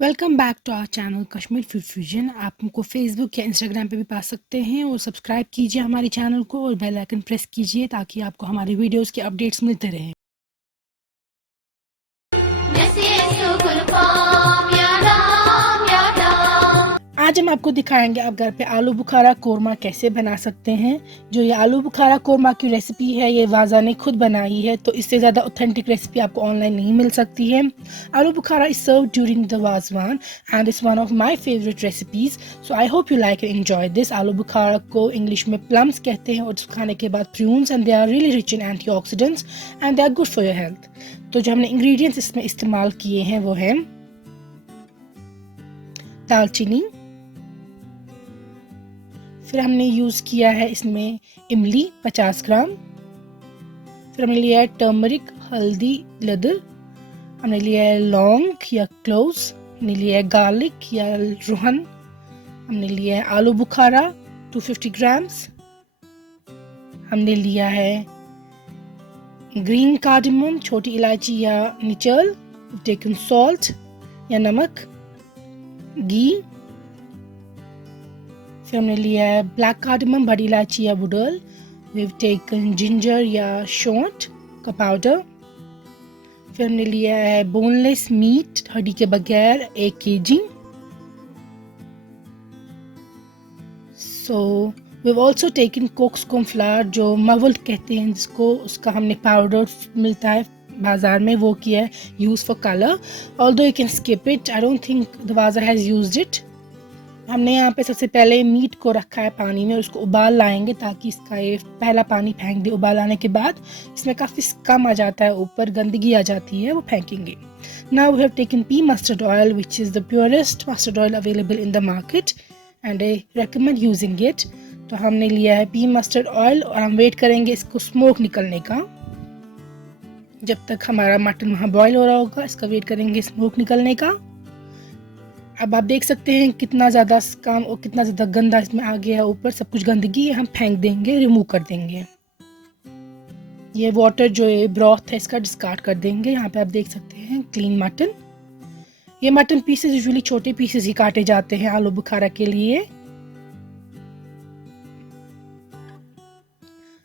Welcome back to our channel Kashmir food fusion. आप हमको Facebook या इंस्टाग्राम पे भी पा सकते हैं और सब्सक्राइब कीजिए हमारे चैनल को और बेल आइकन प्रेस कीजिए ताकि आपको हमारे वीडियोस के अपडेट्स मिलते रहें। आज हम आपको दिखाएंगे आप घर पे आलू बुखारा कोरमा कैसे बना सकते हैं। जो ये आलू बुखारा कोरमा की रेसिपी है ये वाजा ने खुद बनाई है, तो इससे ज़्यादा ऑथेंटिक रेसिपी आपको ऑनलाइन नहीं मिल सकती है। Aloo bukhara is serve during the wazwan and it's one of my favourite recipes, so I hope you like and enjoy this. Aloo bukhara को इंग्लिश में प्लम्स कहते हैं और खाने के बाद prunes and they are really rich in antioxidants and they are good for your health. तो जो हमने इंग्रेडिएंट्स इसमें इस्तेमाल किए हैं वो हैं दालचीनी, फिर हमने यूज़ किया है इसमें इमली 50 ग्राम, फिर हमने लिया है टर्मरिक हल्दी लेदर, हमने लिया है लौंग या क्लोव्स, हमने लिया है गार्लिक या रोहन, हमने लिया है आलू बुखारा 250 ग्राम्स, हमने लिया है ग्रीन कार्डमम छोटी इलायची या निचल, टेकन सॉल्ट या नमक, घी, फिर हमने लिया है ब्लैक कार्डमम बड़ी इलायची या वुडल, वी टेकन जिंजर या शॉट का पाउडर, फिर हमने लिया है बोनलेस मीट हड्डी के बगैर 1 kg। So we also taken कोक्सकॉर्न फ्लावर जो मवल्ट कहते हैं जिसको, उसका हमने पाउडर मिलता है बाजार में, वो किया है use for colour. Although you can skip it, I don't think the बाजार हैज़ यूज्ड इट। हमने यहाँ पे सबसे पहले मीट को रखा है पानी में और उसको उबाल लाएंगे ताकि इसका ये पहला पानी फेंक दे। उबाल आने के बाद इसमें काफ़ी कम आ जाता है, ऊपर गंदगी आ जाती है, वो फेंकेंगे। Now we have taken P mustard oil which is the purest mustard oil available in the market and I recommend using it. तो हमने लिया है पी मस्टर्ड ऑयल और हम वेट करेंगे इसको स्मोक निकलने का। जब तक हमारा मटन वहाँ बॉयल हो रहा होगा इसका वेट करेंगे स्मोक निकलने का। अब आप देख सकते हैं कितना ज़्यादा काम और कितना ज़्यादा गंदा इसमें आ गया है, ऊपर सब कुछ गंदगी हम फेंक देंगे, रिमूव कर देंगे। ये वाटर जो है ब्रॉथ है इसका डिस्कार्ड कर देंगे। यहाँ पे आप देख सकते हैं क्लीन मटन। ये मटन पीसेस यूजुअली छोटे पीसेस ही काटे जाते हैं आलू बुखारा के लिए।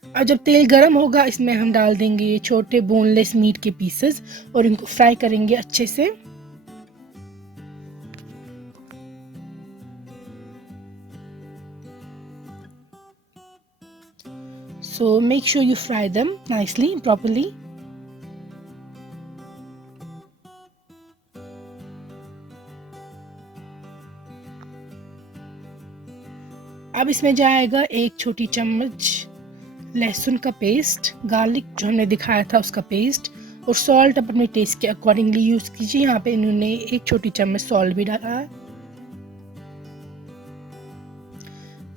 और जब तेल गर्म होगा इसमें हम डाल देंगे ये छोटे बोनलेस मीट के पीसेस और इनको फ्राई करेंगे अच्छे से। So make sure you fry them nicely, properly. अब इसमें जाएगा 1 छोटी चम्मच लहसुन का पेस्ट, गार्लिक जो हमने दिखाया था उसका पेस्ट, और सॉल्ट अपने टेस्ट के अकॉर्डिंगली यूज़ कीजिए। यहाँ पे इन्होंने 1 छोटी चम्मच सॉल्ट भी डाला है।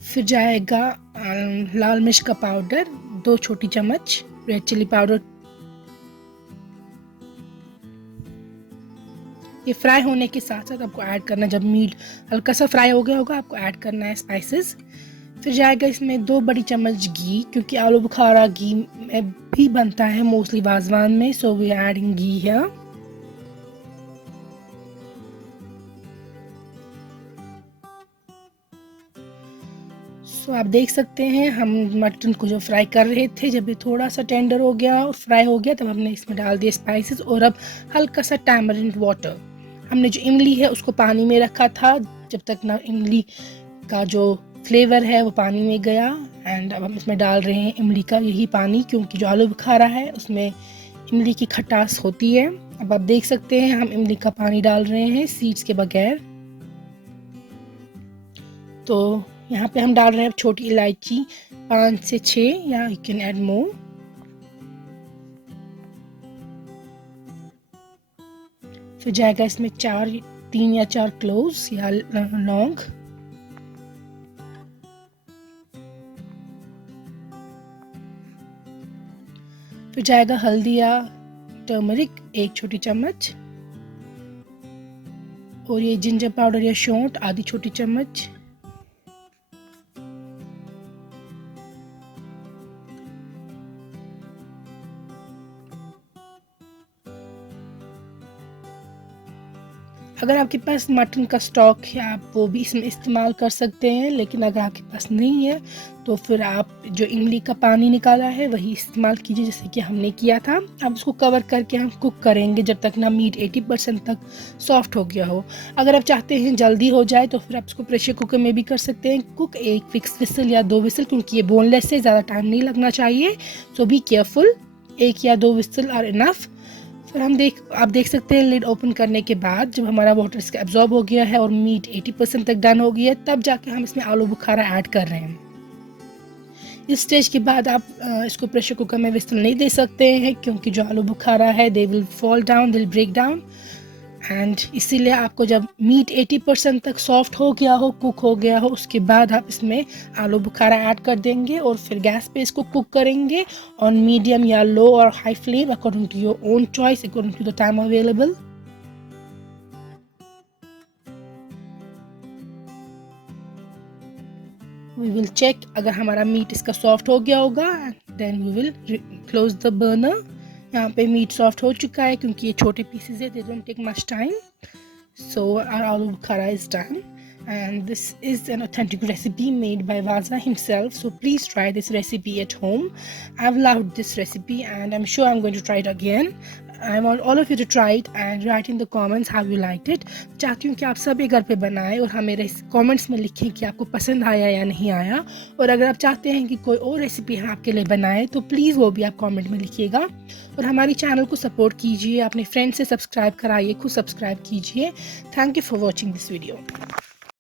फिर जाएगा लाल मिर्च का पाउडर 2 छोटी चम्मच, रेड चिली पाउडर। ये फ्राई होने के साथ साथ आपको ऐड करना, जब मीट हल्का सा फ्राई हो गया होगा आपको ऐड करना है स्पाइसेस। फिर जाएगा इसमें 2 बड़ी चम्मच घी, क्योंकि आलू बुखारा घी में भी बनता है मोस्टली वाजवान में, so we are adding ghee here. So आप देख सकते हैं हम मटन को जो फ्राई कर रहे थे, जब ये थोड़ा सा टेंडर हो गया और फ्राई हो गया तब हमने इसमें डाल दिए स्पाइसेस और अब हल्का सा टैमरिंड वाटर। हमने जो इमली है उसको पानी में रखा था जब तक ना इमली का जो फ्लेवर है वो पानी में गया, एंड अब हम इसमें डाल रहे हैं इमली का यही पानी, क्योंकि जो आलू बुखारा है उसमें इमली की खटास होती है। अब आप देख सकते हैं हम इमली का पानी डाल रहे हैं सीड्स के बगैर। तो यहाँ पे हम डाल रहे हैं छोटी इलायची 5 से 6, या यू कैन ऐड मोर। फिर जाएगा इसमें 3 या 4 क्लोव्स या लौंग। फिर जाएगा हल्दी या टर्मरिक 1 छोटी चम्मच, और ये जिंजर पाउडर या शॉट आधी छोटी चम्मच। अगर आपके पास मटन का स्टॉक है आप वो भी इसमें इस्तेमाल कर सकते हैं, लेकिन अगर आपके पास नहीं है तो फिर आप जो इमली का पानी निकाला है वही इस्तेमाल कीजिए, जैसे कि हमने किया था। अब इसको कवर करके हम कुक करेंगे जब तक ना मीट 80% तक सॉफ्ट हो गया हो। अगर आप चाहते हैं जल्दी हो जाए तो फिर आप इसको प्रेशर कुकर में भी कर सकते हैं कुक, एक फिक्स विसल या 2 विसल, क्योंकि ये बोनलेस से ज़्यादा टाइम नहीं लगना चाहिए। सो बी केयरफुल, 1 या 2 विसल आर इनफ। फिर आप देख सकते हैं लिड ओपन करने के बाद जब हमारा वाटर इसका एब्जॉर्ब हो गया है और मीट 80% तक डन हो गया है, तब जाके हम इसमें आलू बुखारा ऐड कर रहे हैं। इस स्टेज के बाद आप इसको प्रेशर कुकर में विसल नहीं दे सकते हैं, क्योंकि जो आलू बुखारा है they will fall down, they will break down. And इसीलिए आपको जब मीट 80% तक सॉफ्ट हो गया हो, कुक हो गया हो, उसके बाद आप इसमें आलू बुखारा ऐड कर देंगे और फिर गैस पे इसको कुक करेंगे ऑन मीडियम या लो और high flame according to your own choice, according to the time available. We will check अगर हमारा मीट इसका सॉफ्ट हो गया होगा, then we will close the burner. यहाँ पे मीट सॉफ्ट हो चुका है क्योंकि ये छोटे पीसेस है, they don't take much time. So our aloo bukhara is done, and this is an authentic recipe made by Vaza himself. So please try this recipe at home. I've loved this recipe and I'm sure I'm going to try it again. I want all of you to try it and write in the comments how you liked it. चाहती हूँ कि आप सब ये घर पे बनाएं और हमें कमेंट्स में लिखें कि आपको पसंद आया या नहीं आया। और अगर आप चाहते हैं कि कोई और रेसिपी हम आपके लिए बनाएं तो प्लीज़ वो भी आप कमेंट में लिखिएगा। और हमारी चैनल को सपोर्ट कीजिए, अपने फ्रेंड से सब्सक्राइब कराइए, खुद सब्सक्राइब कीजिए। Thank you for watching this video.